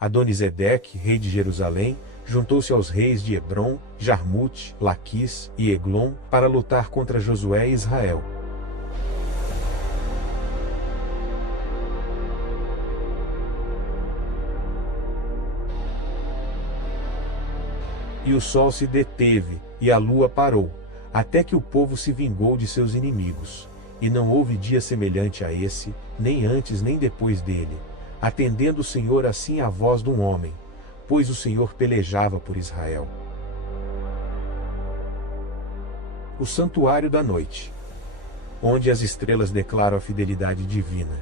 Adonisedeque, rei de Jerusalém, juntou-se aos reis de Hebrom, Jarmute, Laquis e Eglon para lutar contra Josué e Israel. E o sol se deteve, e a lua parou, até que o povo se vingou de seus inimigos. E não houve dia semelhante a esse, nem antes nem depois dele, atendendo o Senhor assim à voz de um homem, pois o Senhor pelejava por Israel. O santuário da noite, onde as estrelas declaram a fidelidade divina.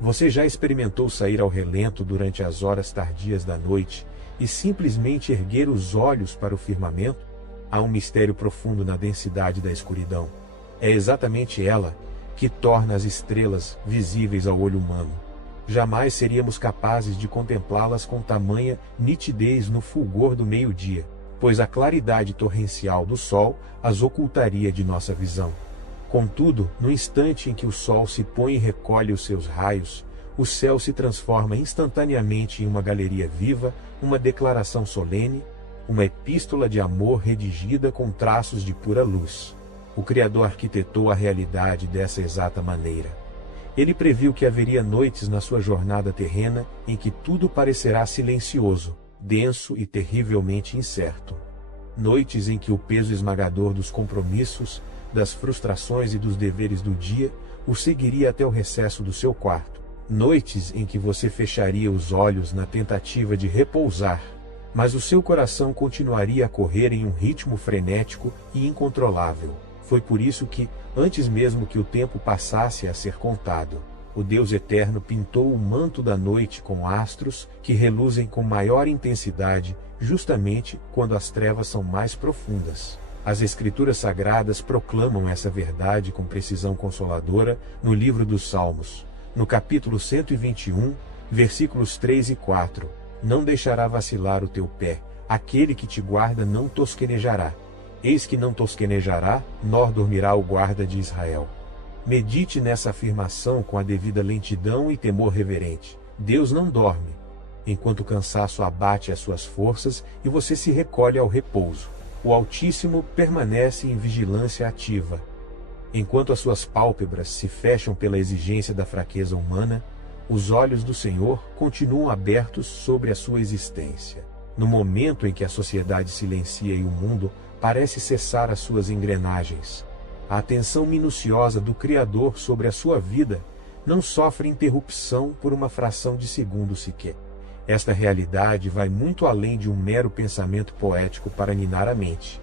Você já experimentou sair ao relento durante as horas tardias da noite e simplesmente erguer os olhos para o firmamento? Há um mistério profundo na densidade da escuridão. É exatamente ela que torna as estrelas visíveis ao olho humano. Jamais seríamos capazes de contemplá-las com tamanha nitidez no fulgor do meio-dia, pois a claridade torrencial do sol as ocultaria de nossa visão. Contudo, no instante em que o sol se põe e recolhe os seus raios, o céu se transforma instantaneamente em uma galeria viva, uma declaração solene, uma epístola de amor redigida com traços de pura luz. O Criador arquitetou a realidade dessa exata maneira. Ele previu que haveria noites na sua jornada terrena em que tudo parecerá silencioso, denso e terrivelmente incerto. Noites em que o peso esmagador dos compromissos, das frustrações e dos deveres do dia o seguiria até o recesso do seu quarto. Noites em que você fecharia os olhos na tentativa de repousar, mas o seu coração continuaria a correr em um ritmo frenético e incontrolável. Foi por isso que, antes mesmo que o tempo passasse a ser contado, o Deus Eterno pintou o manto da noite com astros que reluzem com maior intensidade, justamente quando as trevas são mais profundas. As Escrituras Sagradas proclamam essa verdade com precisão consoladora no livro dos Salmos. No capítulo 121, versículos 3 e 4, não deixará vacilar o teu pé, aquele que te guarda não tosquenejará. Eis que não tosquenejará, nor dormirá o guarda de Israel. Medite nessa afirmação com a devida lentidão e temor reverente. Deus não dorme, enquanto o cansaço abate as suas forças e você se recolhe ao repouso. O Altíssimo permanece em vigilância ativa. Enquanto as suas pálpebras se fecham pela exigência da fraqueza humana, os olhos do Senhor continuam abertos sobre a sua existência. No momento em que a sociedade silencia e o mundo parece cessar as suas engrenagens, a atenção minuciosa do Criador sobre a sua vida não sofre interrupção por uma fração de segundo sequer. Esta realidade vai muito além de um mero pensamento poético para ninar a mente.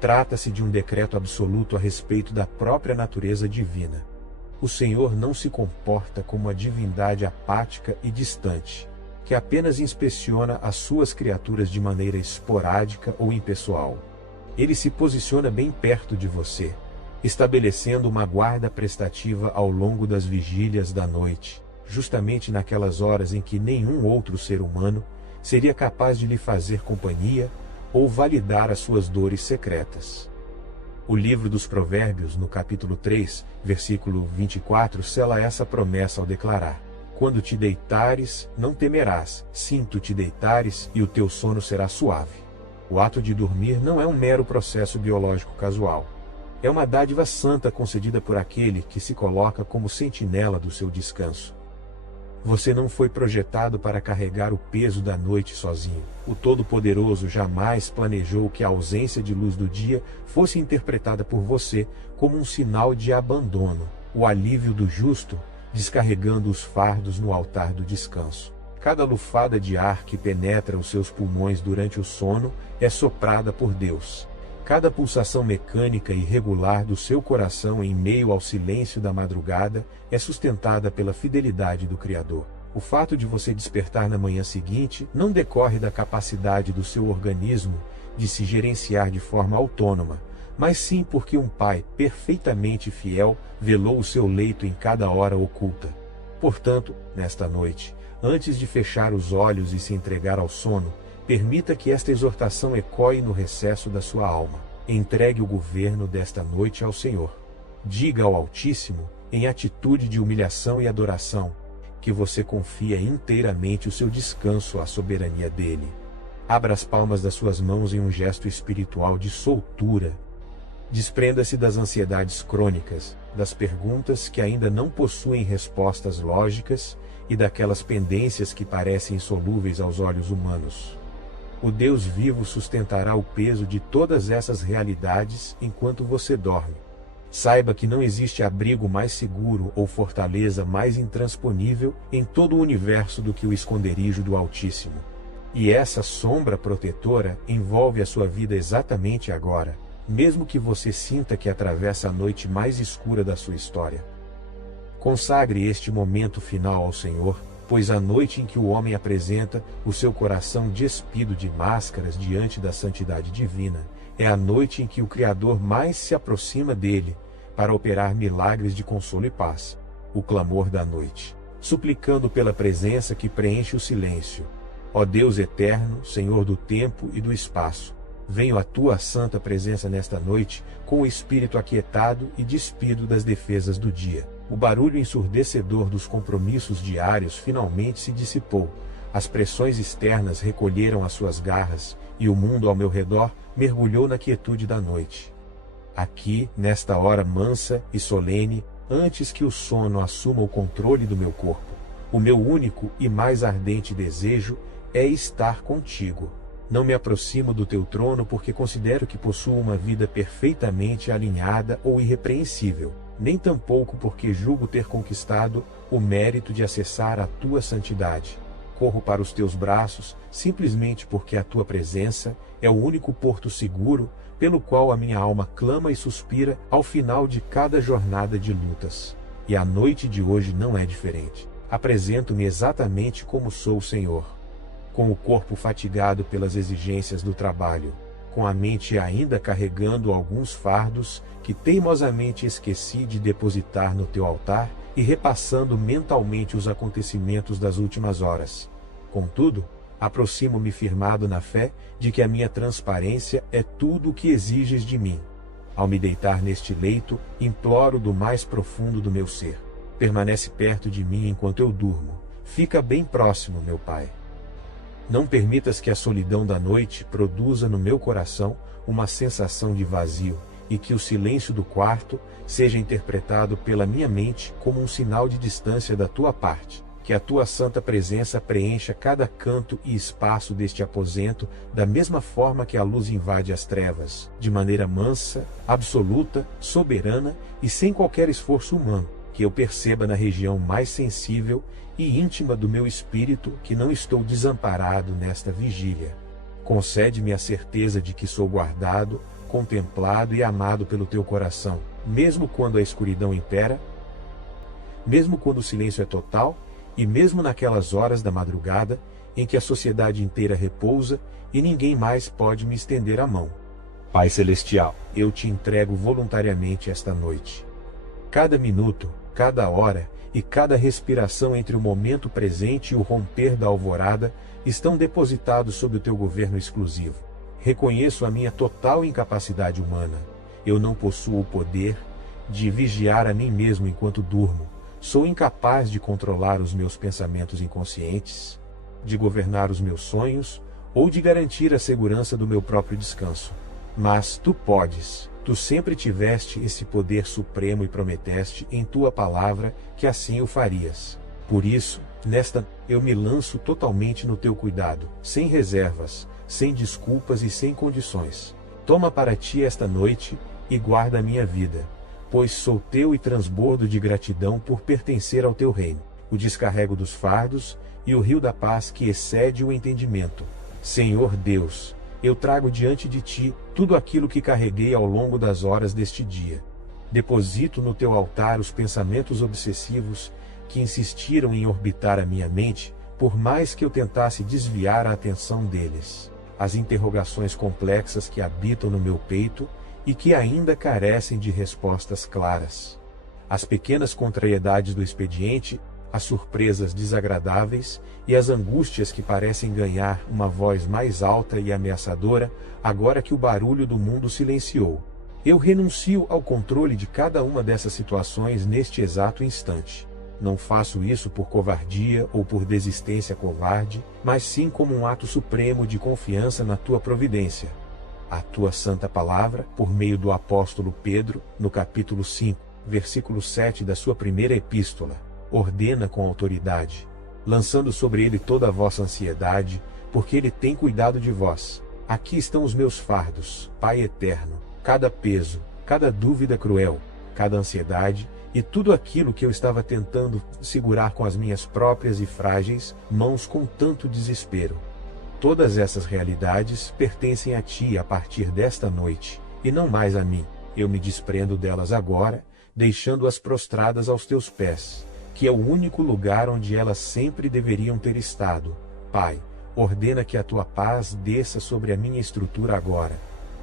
Trata-se de um decreto absoluto a respeito da própria natureza divina. O Senhor não se comporta como uma divindade apática e distante, que apenas inspeciona as suas criaturas de maneira esporádica ou impessoal. Ele se posiciona bem perto de você, estabelecendo uma guarda prestativa ao longo das vigílias da noite, justamente naquelas horas em que nenhum outro ser humano seria capaz de lhe fazer companhia ou validar as suas dores secretas. O livro dos Provérbios, no capítulo 3, versículo 24, sela essa promessa ao declarar: quando te deitares, não temerás, sim, tu te deitares e o teu sono será suave. O ato de dormir não é um mero processo biológico casual. É uma dádiva santa concedida por aquele que se coloca como sentinela do seu descanso. Você não foi projetado para carregar o peso da noite sozinho. O Todo-Poderoso jamais planejou que a ausência de luz do dia fosse interpretada por você como um sinal de abandono, o alívio do justo, descarregando os fardos no altar do descanso. Cada lufada de ar que penetra os seus pulmões durante o sono é soprada por Deus. Cada pulsação mecânica e regular do seu coração em meio ao silêncio da madrugada é sustentada pela fidelidade do Criador. O fato de você despertar na manhã seguinte não decorre da capacidade do seu organismo de se gerenciar de forma autônoma, mas sim porque um Pai perfeitamente fiel velou o seu leito em cada hora oculta. Portanto, nesta noite, antes de fechar os olhos e se entregar ao sono, permita que esta exortação ecoe no recesso da sua alma. Entregue o governo desta noite ao Senhor. Diga ao Altíssimo, em atitude de humilhação e adoração: que você confia inteiramente o seu descanso à soberania dele. Abra as palmas das suas mãos em um gesto espiritual de soltura. Desprenda-se das ansiedades crônicas, das perguntas que ainda não possuem respostas lógicas e daquelas pendências que parecem insolúveis aos olhos humanos. O Deus vivo sustentará o peso de todas essas realidades enquanto você dorme. Saiba que não existe abrigo mais seguro ou fortaleza mais intransponível em todo o universo do que o esconderijo do Altíssimo. E essa sombra protetora envolve a sua vida exatamente agora, mesmo que você sinta que atravessa a noite mais escura da sua história. Consagre este momento final ao Senhor, pois a noite em que o homem apresenta o seu coração despido de máscaras diante da santidade divina, é a noite em que o Criador mais se aproxima dele, para operar milagres de consolo e paz. O clamor da noite, suplicando pela presença que preenche o silêncio. Ó Deus eterno, Senhor do tempo e do espaço, venho à tua santa presença nesta noite, com o espírito aquietado e despido das defesas do dia. O barulho ensurdecedor dos compromissos diários finalmente se dissipou, as pressões externas recolheram as suas garras, e o mundo ao meu redor mergulhou na quietude da noite. Aqui, nesta hora mansa e solene, antes que o sono assuma o controle do meu corpo, o meu único e mais ardente desejo é estar contigo. Não me aproximo do teu trono porque considero que possuo uma vida perfeitamente alinhada ou irrepreensível, nem tampouco porque julgo ter conquistado o mérito de acessar a tua santidade. Corro para os teus braços simplesmente porque a tua presença é o único porto seguro pelo qual a minha alma clama e suspira ao final de cada jornada de lutas. E a noite de hoje não é diferente. Apresento-me exatamente como sou, Senhor. Com o corpo fatigado pelas exigências do trabalho, com a mente ainda carregando alguns fardos que teimosamente esqueci de depositar no teu altar e repassando mentalmente os acontecimentos das últimas horas. Contudo, aproximo-me firmado na fé de que a minha transparência é tudo o que exiges de mim. Ao me deitar neste leito, imploro do mais profundo do meu ser. Permanece perto de mim enquanto eu durmo. Fica bem próximo, meu Pai. Não permitas que a solidão da noite produza no meu coração uma sensação de vazio e que o silêncio do quarto seja interpretado pela minha mente como um sinal de distância da tua parte. Que a tua santa presença preencha cada canto e espaço deste aposento da mesma forma que a luz invade as trevas, de maneira mansa, absoluta, soberana e sem qualquer esforço humano. Que eu perceba na região mais sensível e íntima do meu espírito que não estou desamparado nesta vigília. Concede-me a certeza de que sou guardado, contemplado e amado pelo teu coração, mesmo quando a escuridão impera, mesmo quando o silêncio é total, e mesmo naquelas horas da madrugada em que a sociedade inteira repousa e ninguém mais pode me estender a mão. Pai Celestial, eu te entrego voluntariamente esta noite. Cada minuto, cada hora e cada respiração entre o momento presente e o romper da alvorada estão depositados sob o teu governo exclusivo. Reconheço a minha total incapacidade humana. Eu não possuo o poder de vigiar a mim mesmo enquanto durmo. Sou incapaz de controlar os meus pensamentos inconscientes, de governar os meus sonhos ou de garantir a segurança do meu próprio descanso. Mas tu podes, tu sempre tiveste esse poder supremo e prometeste em tua palavra que assim o farias. Por isso, nesta, eu me lanço totalmente no teu cuidado, sem reservas, sem desculpas e sem condições. Toma para ti esta noite e guarda a minha vida, pois sou teu e transbordo de gratidão por pertencer ao teu reino, o descarrego dos fardos e o rio da paz que excede o entendimento. Senhor Deus, eu trago diante de ti tudo aquilo que carreguei ao longo das horas deste dia. Deposito no teu altar os pensamentos obsessivos que insistiram em orbitar a minha mente, por mais que eu tentasse desviar a atenção deles. As interrogações complexas que habitam no meu peito e que ainda carecem de respostas claras. As pequenas contrariedades do expediente, as surpresas desagradáveis e as angústias que parecem ganhar uma voz mais alta e ameaçadora agora que o barulho do mundo silenciou. Eu renuncio ao controle de cada uma dessas situações neste exato instante. Não faço isso por covardia ou por desistência covarde, mas sim como um ato supremo de confiança na tua providência. A tua santa palavra, por meio do apóstolo Pedro, no capítulo 5, versículo 7 da sua primeira epístola, ordena com autoridade, lançando sobre ele toda a vossa ansiedade, porque ele tem cuidado de vós. Aqui estão os meus fardos, Pai eterno, cada peso, cada dúvida cruel, cada ansiedade, e tudo aquilo que eu estava tentando segurar com as minhas próprias e frágeis mãos com tanto desespero. Todas essas realidades pertencem a ti a partir desta noite, e não mais a mim. Eu me desprendo delas agora, deixando-as prostradas aos teus pés, que é o único lugar onde elas sempre deveriam ter estado. Pai, ordena que a tua paz desça sobre a minha estrutura agora.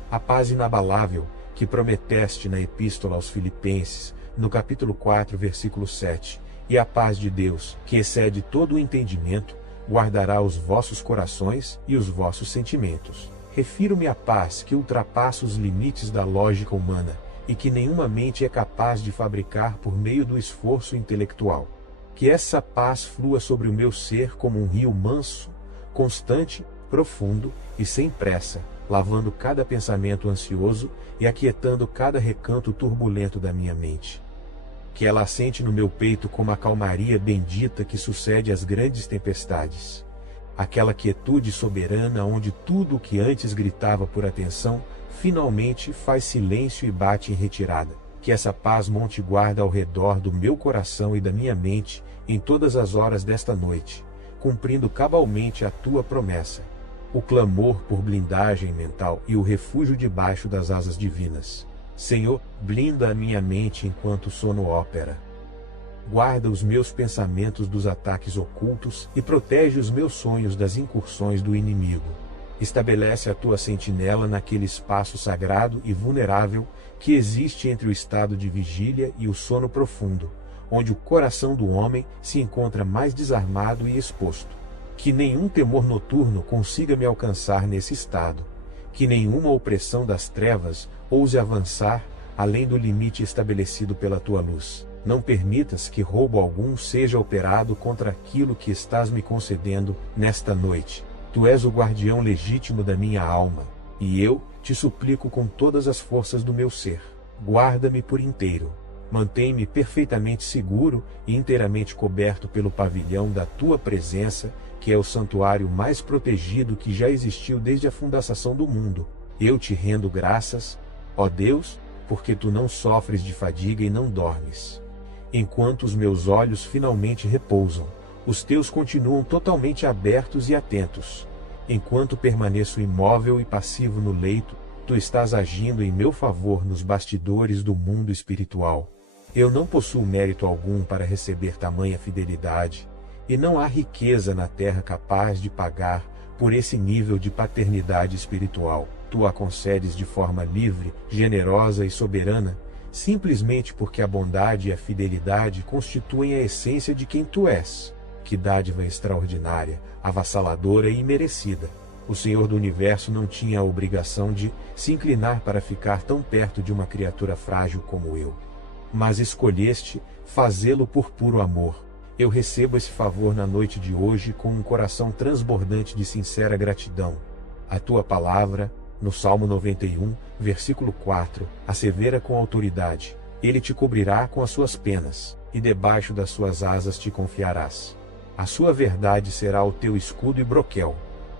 A paz inabalável que prometeste na epístola aos Filipenses, no capítulo 4, versículo 7, e a paz de Deus, que excede todo o entendimento, guardará os vossos corações e os vossos sentimentos. Refiro-me à paz que ultrapassa os limites da lógica humana e que nenhuma mente é capaz de fabricar por meio do esforço intelectual. Que essa paz flua sobre o meu ser como um rio manso, constante, profundo e sem pressa, lavando cada pensamento ansioso e aquietando cada recanto turbulento da minha mente. Que ela assente no meu peito como a calmaria bendita que sucede às grandes tempestades. Aquela quietude soberana onde tudo o que antes gritava por atenção, finalmente faz silêncio e bate em retirada. Que essa paz monte guarda ao redor do meu coração e da minha mente, em todas as horas desta noite, cumprindo cabalmente a tua promessa. O clamor por blindagem mental e o refúgio debaixo das asas divinas. Senhor, blinda a minha mente enquanto o sono opera. Guarda os meus pensamentos dos ataques ocultos e protege os meus sonhos das incursões do inimigo. Estabelece a tua sentinela naquele espaço sagrado e vulnerável que existe entre o estado de vigília e o sono profundo, onde o coração do homem se encontra mais desarmado e exposto. Que nenhum temor noturno consiga me alcançar nesse estado. Que nenhuma opressão das trevas ouse avançar além do limite estabelecido pela tua luz. Não permitas que roubo algum seja operado contra aquilo que estás me concedendo nesta noite. Tu és o guardião legítimo da minha alma, e eu te suplico com todas as forças do meu ser. Guarda-me por inteiro. Mantém-me perfeitamente seguro e inteiramente coberto pelo pavilhão da tua presença, que é o santuário mais protegido que já existiu desde a fundação do mundo. Eu te rendo graças, ó Deus, porque tu não sofres de fadiga e não dormes. Enquanto os meus olhos finalmente repousam, os teus continuam totalmente abertos e atentos. Enquanto permaneço imóvel e passivo no leito, tu estás agindo em meu favor nos bastidores do mundo espiritual. Eu não possuo mérito algum para receber tamanha fidelidade, e não há riqueza na terra capaz de pagar por esse nível de paternidade espiritual. Tu a concedes de forma livre, generosa e soberana, simplesmente porque a bondade e a fidelidade constituem a essência de quem tu és. Que dádiva extraordinária, avassaladora e imerecida! O Senhor do Universo não tinha a obrigação de se inclinar para ficar tão perto de uma criatura frágil como eu. Mas escolheste fazê-lo por puro amor. Eu recebo esse favor na noite de hoje com um coração transbordante de sincera gratidão. A tua palavra, no Salmo 91, versículo 4, assevera com autoridade: Ele te cobrirá com as suas penas, e debaixo das suas asas te confiarás. A sua verdade será o teu escudo e broquel.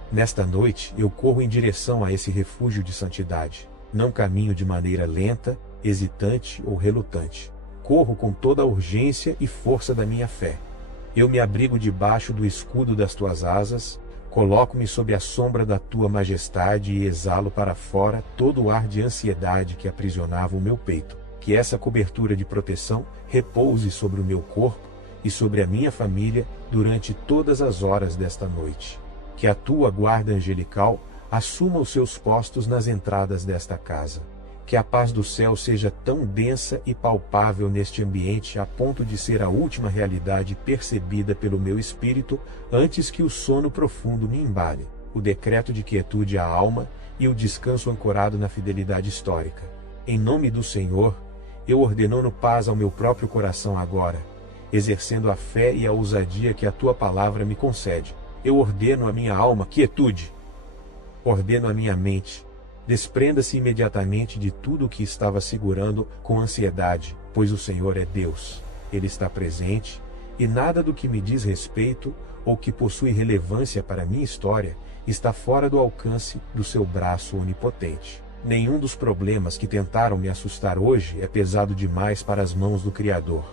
Nesta noite eu corro em direção a esse refúgio de santidade. Não caminho de maneira lenta, hesitante ou relutante. Corro com toda a urgência e força da minha fé. Eu me abrigo debaixo do escudo das tuas asas, coloco-me sob a sombra da tua majestade e exalo para fora todo o ar de ansiedade que aprisionava o meu peito. Que essa cobertura de proteção repouse sobre o meu corpo e sobre a minha família durante todas as horas desta noite. Que a tua guarda angelical assuma os seus postos nas entradas desta casa. Que a paz do céu seja tão densa e palpável neste ambiente a ponto de ser a última realidade percebida pelo meu espírito antes que o sono profundo me embale. O decreto de quietude à alma e o descanso ancorado na fidelidade histórica. Em nome do Senhor, eu ordeno paz ao meu próprio coração agora, exercendo a fé e a ousadia que a tua palavra me concede. Eu ordeno à minha alma quietude. Ordeno à minha mente. Desprenda-se imediatamente de tudo o que estava segurando com ansiedade, pois o Senhor é Deus. Ele está presente, e nada do que me diz respeito, ou que possui relevância para a minha história, está fora do alcance do seu braço onipotente. Nenhum dos problemas que tentaram me assustar hoje é pesado demais para as mãos do Criador.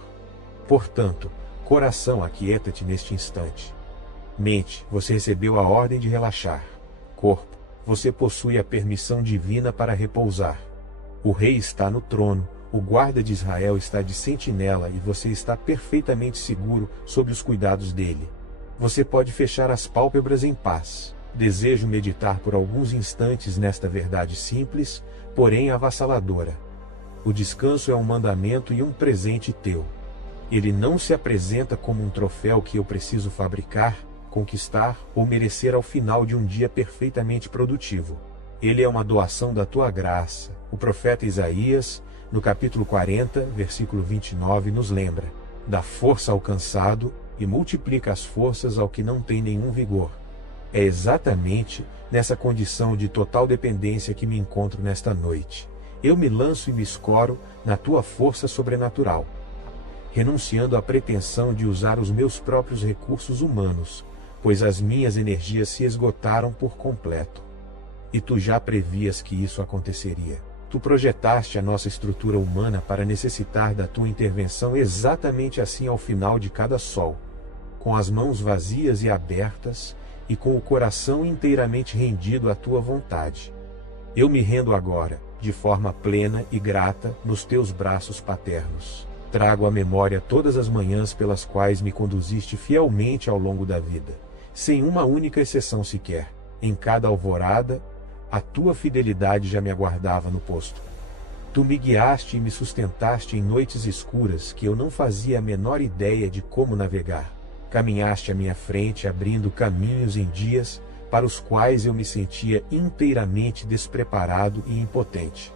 Portanto, coração, aquieta-te neste instante. Mente, você recebeu a ordem de relaxar. Corpo, você possui a permissão divina para repousar. O rei está no trono, o guarda de Israel está de sentinela e você está perfeitamente seguro sob os cuidados dele. Você pode fechar as pálpebras em paz. Desejo meditar por alguns instantes nesta verdade simples, porém avassaladora. O descanso é um mandamento e um presente teu. Ele não se apresenta como um troféu que eu preciso fabricar, conquistar ou merecer ao final de um dia perfeitamente produtivo. Ele é uma doação da tua graça. O profeta Isaías, no capítulo 40, versículo 29, nos lembra: dá força ao cansado e multiplica as forças ao que não tem nenhum vigor. É exatamente nessa condição de total dependência que me encontro nesta noite. Eu me lanço e me escoro na tua força sobrenatural, renunciando à pretensão de usar os meus próprios recursos humanos, pois as minhas energias se esgotaram por completo. E tu já previas que isso aconteceria. Tu projetaste a nossa estrutura humana para necessitar da tua intervenção exatamente assim ao final de cada sol, com as mãos vazias e abertas, e com o coração inteiramente rendido à tua vontade. Eu me rendo agora, de forma plena e grata, nos teus braços paternos. Trago à memória todas as manhãs pelas quais me conduziste fielmente ao longo da vida, sem uma única exceção sequer. Em cada alvorada, a tua fidelidade já me aguardava no posto. Tu me guiaste e me sustentaste em noites escuras que eu não fazia a menor ideia de como navegar. Caminhaste à minha frente, abrindo caminhos em dias para os quais eu me sentia inteiramente despreparado e impotente.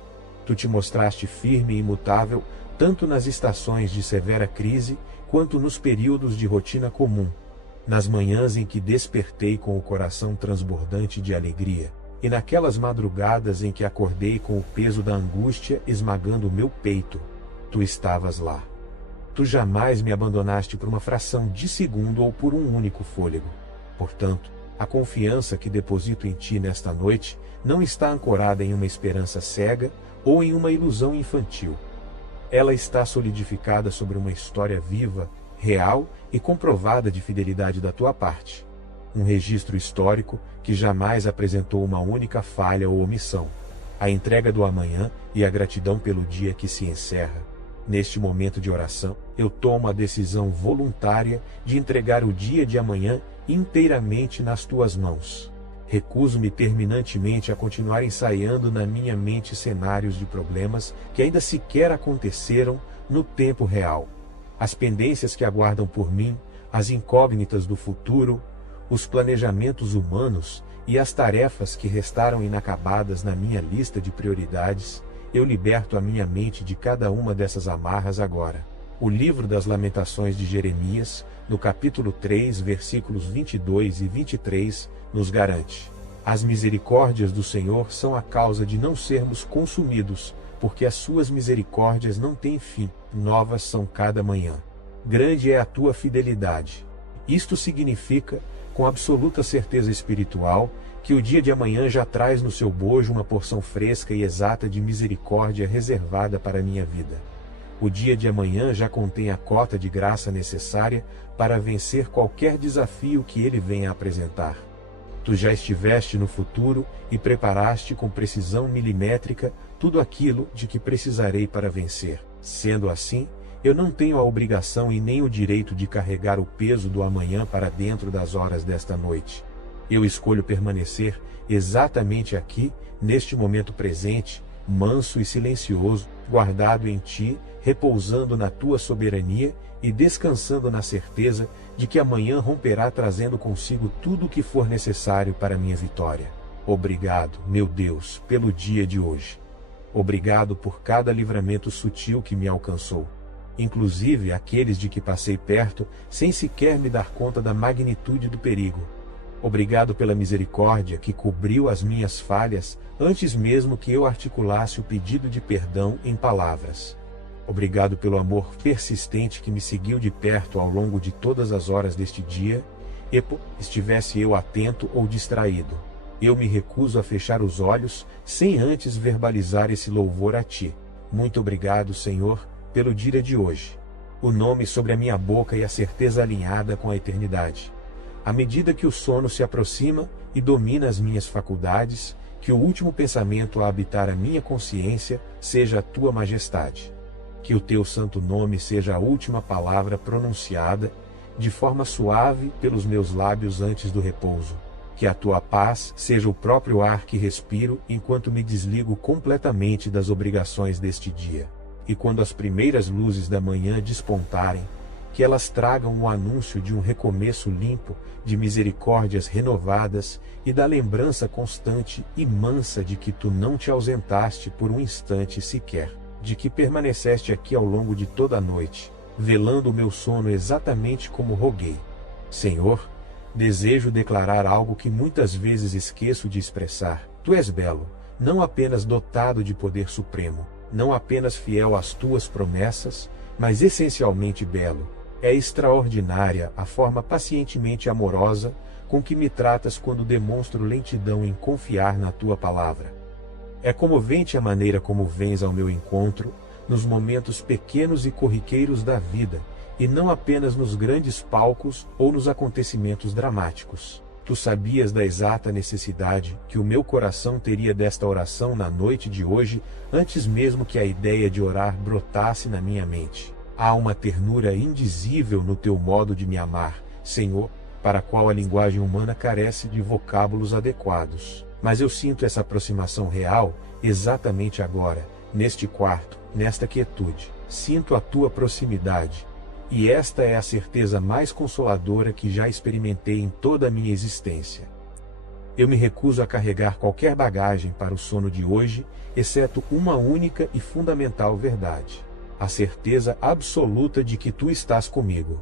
Tu te mostraste firme e imutável, tanto nas estações de severa crise, quanto nos períodos de rotina comum, nas manhãs em que despertei com o coração transbordante de alegria, e naquelas madrugadas em que acordei com o peso da angústia esmagando o meu peito. Tu estavas lá. Tu jamais me abandonaste por uma fração de segundo ou por um único fôlego. Portanto, a confiança que deposito em ti nesta noite não está ancorada em uma esperança cega ou em uma ilusão infantil. Ela está solidificada sobre uma história viva, real e comprovada de fidelidade da tua parte. Um registro histórico que jamais apresentou uma única falha ou omissão. A entrega do amanhã e a gratidão pelo dia que se encerra. Neste momento de oração, eu tomo a decisão voluntária de entregar o dia de amanhã inteiramente nas tuas mãos. Recuso-me terminantemente a continuar ensaiando na minha mente cenários de problemas que ainda sequer aconteceram no tempo real. As pendências que aguardam por mim, as incógnitas do futuro, os planejamentos humanos e as tarefas que restaram inacabadas na minha lista de prioridades, eu liberto a minha mente de cada uma dessas amarras agora. O livro das Lamentações de Jeremias, no capítulo 3, versículos 22 e 23, nos garante: as misericórdias do Senhor são a causa de não sermos consumidos, porque as suas misericórdias não têm fim, novas são cada manhã. Grande é a tua fidelidade. Isto significa, com absoluta certeza espiritual, que o dia de amanhã já traz no seu bojo uma porção fresca e exata de misericórdia reservada para a minha vida. O dia de amanhã já contém a cota de graça necessária para vencer qualquer desafio que ele venha a apresentar. Tu já estiveste no futuro e preparaste com precisão milimétrica tudo aquilo de que precisarei para vencer. Sendo assim, eu não tenho a obrigação e nem o direito de carregar o peso do amanhã para dentro das horas desta noite. Eu escolho permanecer exatamente aqui, neste momento presente, manso e silencioso, guardado em ti, repousando na tua soberania e descansando na certeza de que amanhã romperá trazendo consigo tudo o que for necessário para minha vitória. Obrigado, meu Deus, pelo dia de hoje. Obrigado por cada livramento sutil que me alcançou. inclusive aqueles de que passei perto, sem sequer me dar conta da magnitude do perigo. Obrigado pela misericórdia que cobriu as minhas falhas antes mesmo que eu articulasse o pedido de perdão em palavras. Obrigado pelo amor persistente que me seguiu de perto ao longo de todas as horas deste dia, estivesse eu atento ou distraído. Eu me recuso a fechar os olhos sem antes verbalizar esse louvor a Ti. Muito obrigado, Senhor, pelo dia de hoje. O nome sobre a minha boca e a certeza alinhada com a eternidade. À medida que o sono se aproxima e domina as minhas faculdades, que o último pensamento a habitar a minha consciência seja a Tua majestade. Que o Teu santo nome seja a última palavra pronunciada, de forma suave pelos meus lábios antes do repouso. Que a Tua paz seja o próprio ar que respiro enquanto me desligo completamente das obrigações deste dia. E quando as primeiras luzes da manhã despontarem, que elas tragam o anúncio de um recomeço limpo, de misericórdias renovadas e da lembrança constante e mansa de que Tu não te ausentaste por um instante sequer, de que permaneceste aqui ao longo de toda a noite, velando o meu sono exatamente como roguei. Senhor, desejo declarar algo que muitas vezes esqueço de expressar. Tu és belo, não apenas dotado de poder supremo, não apenas fiel às Tuas promessas, mas essencialmente belo. É extraordinária a forma pacientemente amorosa com que me tratas quando demonstro lentidão em confiar na Tua palavra. É comovente a maneira como vens ao meu encontro, nos momentos pequenos e corriqueiros da vida, e não apenas nos grandes palcos ou nos acontecimentos dramáticos. Tu sabias da exata necessidade que o meu coração teria desta oração na noite de hoje, antes mesmo que a ideia de orar brotasse na minha mente. Há uma ternura indizível no Teu modo de me amar, Senhor, para a qual a linguagem humana carece de vocábulos adequados. Mas eu sinto essa aproximação real, exatamente agora, neste quarto, nesta quietude. Sinto a Tua proximidade. E esta é a certeza mais consoladora que já experimentei em toda a minha existência. Eu me recuso a carregar qualquer bagagem para o sono de hoje, exceto uma única e fundamental verdade: a certeza absoluta de que Tu estás comigo.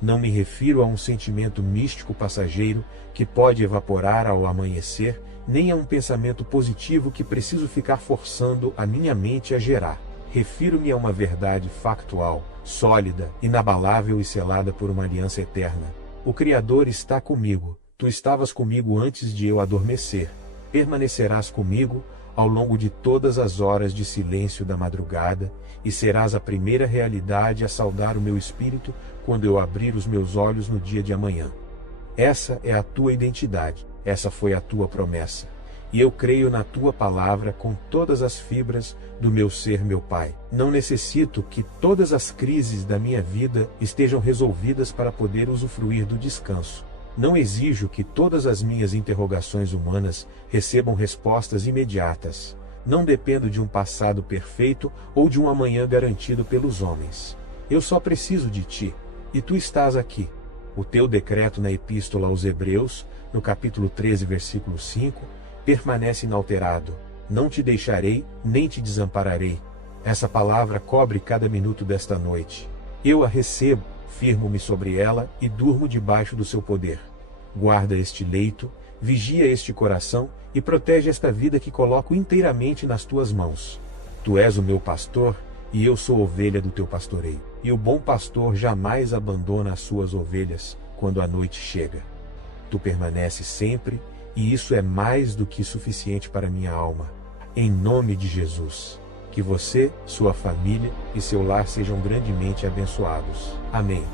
Não me refiro a um sentimento místico passageiro que pode evaporar ao amanhecer, nem a um pensamento positivo que preciso ficar forçando a minha mente a gerar. Refiro-me a uma verdade factual, sólida, inabalável e selada por uma aliança eterna. O Criador está comigo. Tu estavas comigo antes de eu adormecer. Permanecerás comigo ao longo de todas as horas de silêncio da madrugada, e serás a primeira realidade a saudar o meu espírito quando eu abrir os meus olhos no dia de amanhã. Essa é a Tua identidade, essa foi a Tua promessa. E eu creio na Tua palavra com todas as fibras do meu ser, meu Pai. Não necessito que todas as crises da minha vida estejam resolvidas para poder usufruir do descanso. Não exijo que todas as minhas interrogações humanas recebam respostas imediatas. Não dependo de um passado perfeito ou de um amanhã garantido pelos homens. Eu só preciso de Ti, e Tu estás aqui. O Teu decreto na Epístola aos Hebreus, no capítulo 13, versículo 5, permanece inalterado. Não te deixarei, nem te desampararei. Essa palavra cobre cada minuto desta noite. Eu a recebo, firmo-me sobre ela e durmo debaixo do Seu poder. Guarda este leito, vigia este coração e protege esta vida que coloco inteiramente nas Tuas mãos. Tu és o meu pastor, e eu sou ovelha do Teu pastoreio. E o bom pastor jamais abandona as suas ovelhas quando a noite chega. Tu permaneces sempre, e isso é mais do que suficiente para minha alma. Em nome de Jesus, que você, sua família e seu lar sejam grandemente abençoados. Amém.